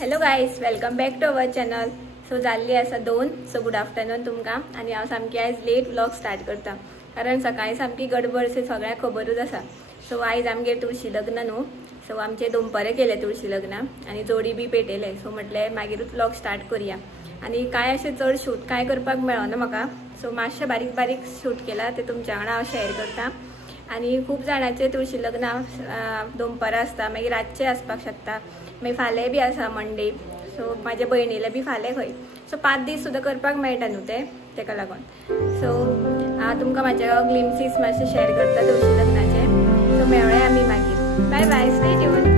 Hello guys, welcome back to our channel. So जाल्ली आसा 2. So good afternoon तुमकां. आनी हांव सामकी आयज लेट व्लॉग स्टार्ट करता कारण सकाळी सामकी गडबड से सगळ्यांक खबरूच आसा. सो आयज आमगेर तुळशी लग्न न्हू. सो आमचे दनपारे केले तुळशी लग्न आनी जोडी बी पेटयले. सो म्हटलें मागीरूच व्लॉग स्टार्ट करुया. आनी काय अशें चड शूट काय करपाक मेळना म्हाका. सो मातशें बारीक बारीक शूट केला ते तुमच्या वांगडा हांव शेअर करता. आनी खूब जाणांचे तुळशी लग्न दनपारां आसता, मागीर रातचे आसपाक शकता, मागीर फाल्यां बी आसा मंडे. सो म्हाज्या भयणीले बी फाल्यां खंय. सो 5 दीस सुद्दां करपाक मेळटा न्हू तेका लागून. सो हांव तुमकां म्हाज्या ग्लिम्सीस मातशें शेअर करता तुळशी लग्नाचे. सो मेळ्ळे आमी मागीर. Bye bye, stay tune.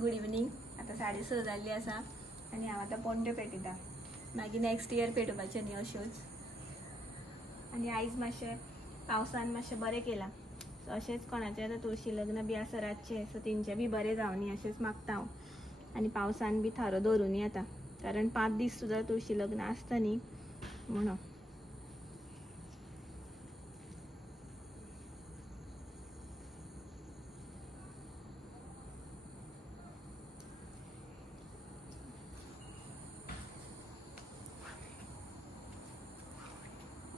Good evening. आता 6:30 जाल्ली आसा आनी हांव आतां पोंट्यो पेटयता. मागीर नेक्स्ट इयर पेटोवपाचें न्ही अश्योच. आनी आयज मातशें पावसान मातशें बरें केलां. सो अशेंच कोणाचें आतां तुळशी लग्न बी आसा रातचें, सो तेंचें बी बरें जावं न्ही अशेंच मागता हांव. आनी पावसान बी थारो दवरूं येता कारण 5 दीस सुद्दां तुळशी लग्न आसता न्ही म्हणून.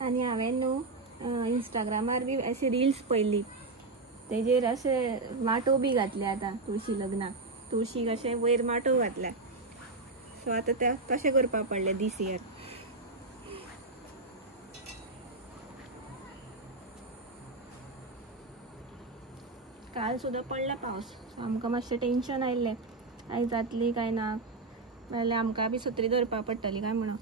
आनी हांवें न्हू इंस्टाग्रामार बी अशी रिल्स पळयली, तेजेर अशें माटो बी घातले आतां तुळशी लग्नाक. तुळशीक अशें वयर माटो घातल्या. सो आतां ते तशें करपाक पडलें दीस इयर. काल सुद्दां पडला पावस. सो आमकां मातशें टेन्शन आयिल्लें आयज जातली काय ना, नाजाल्यार आमकां बी सत्री धरपाक पडटली काय म्हणून.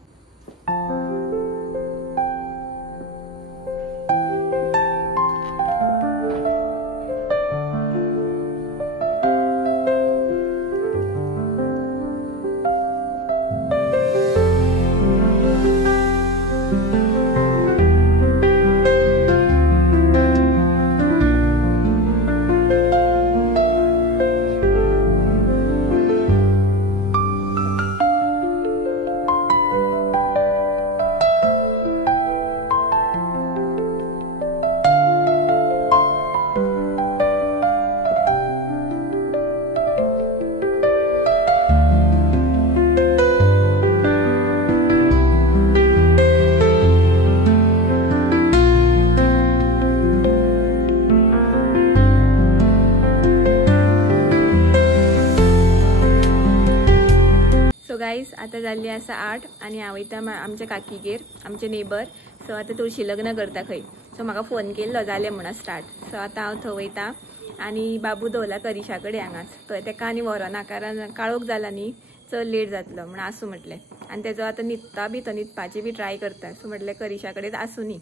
सो गाईज आता जाल्ली आसा 8 आनी हांव वयता आमच्या काकीगेर, आमचे नेबर. सो आतां तुळशी लग्न करता खंय. सो म्हाका फोन केल्लो जालें म्हणून स्टार्ट. सो आतां हांव थंय वयता आनी बाबू दवरला करिशा कडेन हांगाच. थंय तेका आनी व्हरोना कारण काळोख जाला न्ही, चड लेट जातलो म्हणून आसूं म्हटलें. आनी तेजो आतां न्हिदता बी, तो न्हिदपाची बी ट्राय करता. सो म्हटलें करिशा कडेन आसूं न्ही.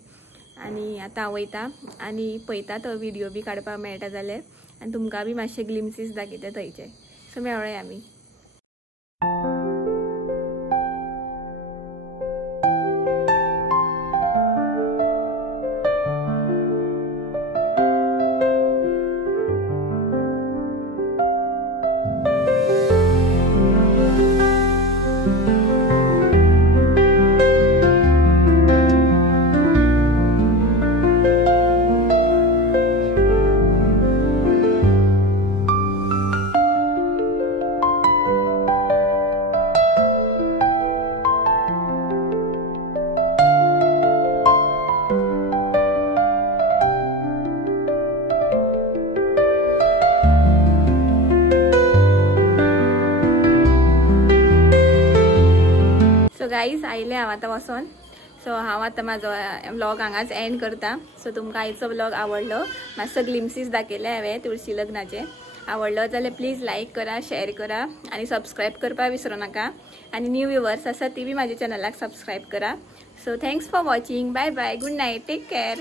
आनी आतां हांव वयता आनी पळयता तो व्हिडिओ बी काडपाक मेळटा जाल्यार, आनी तुमकां बी मातशे ग्लिम्सीस दाखयता थंयचे. सो मेळ्ळे आमी. गाईज आयले हांव आतां वचोन. सो हांव आतां म्हाजो व्लॉग हांगाच एंड करता. सो तुमकां आयचो व्लॉग आवडलो, मातसो ग्लिम्सीस दाखयले हांवें तुळशी लग्नाचे. आवडलो जाल्यार प्लीज लाईक करा, शेअर करा आणि सबस्क्राईब करपा विसरू नका. आणि न्यू व्ह्युअर्स आसा ती बी म्हाज्या चॅनलाक सबस्क्राईब करा. So thanks for watching. Bye bye. Good night. Take care.